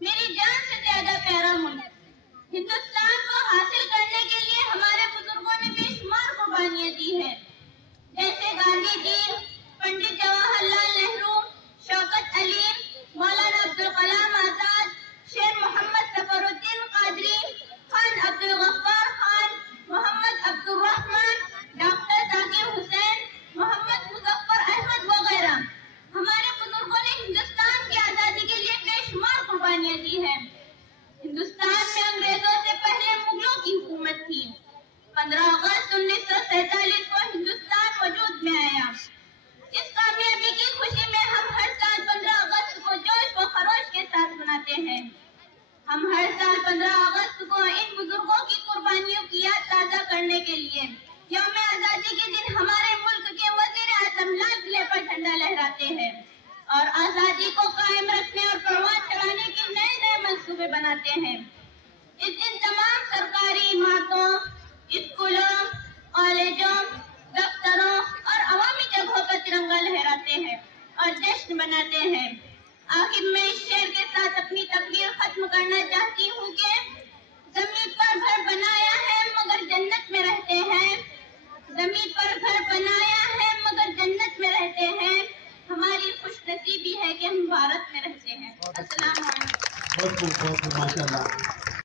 میری جان سے زیادہ پیارا ملک، ہندوستان کو حاصل کرنے کے لیے ہمارے بزرگوں نے بے شمار قربانیاں دی ہیں، جیسے گاندھی جی، پنڈت جواہر لال نہرو، شوکت علی، مولانا عبدالکلام آزاد، شیر محمد ظفر الدین قادری، خان عبدالغفار خان، محمد عبدالرحمن، ڈاکٹر ذاکر حسین، محمد مظفر احمد وغیرہ۔ ہمارے بزرگوں نے ہندوستان کی آزادی کے لیے بے شمار قربانیاں دی ہیں۔ ہندوستان میں انگریزوں سے پہلے مغلوں کی حکومت تھی۔ 15 اگست 1947 کو ہندوستان وجود میں آیا۔ اس کامیابی کی خوشی میں ہم ہر سال 15 اگست کو جوش و خروش کے ساتھ مناتے ہیں۔ ہم ہر سال 15 اگست کو ان بزرگوں کی قربانیوں کی یاد تازہ کرنے کے لیے یوم آزادی کے دن ہمارے ملک کے وزیر اعظم لال قلعے پر جھنڈا لہراتے ہیں اور آزادی کو قائم رکھنے اور پروان چڑھانے کے نئے منصوبے بناتے ہیں۔ اس دن تمام سرکاری عمارتوں، اسکولوں، کالجوں، دفتروں اور عوامی جگہوں پر ترنگا لہراتے ہیں اور جشن مناتے ہیں۔ آخر میں اس شعر کے ساتھ اپنی تقریر ختم کرنا چاہتی ہوں کہ زمین پر گھر بنایا ہے مگر جنت میں رہتے ہیں، زمین پر گھر بنایا ہے مگر جنت میں رہتے ہیں، ہماری خوش نصیبی ہے کہ ہم بھارت میں رہتے ہیں۔ السلام علیکم۔ بہت ماشاء اللہ۔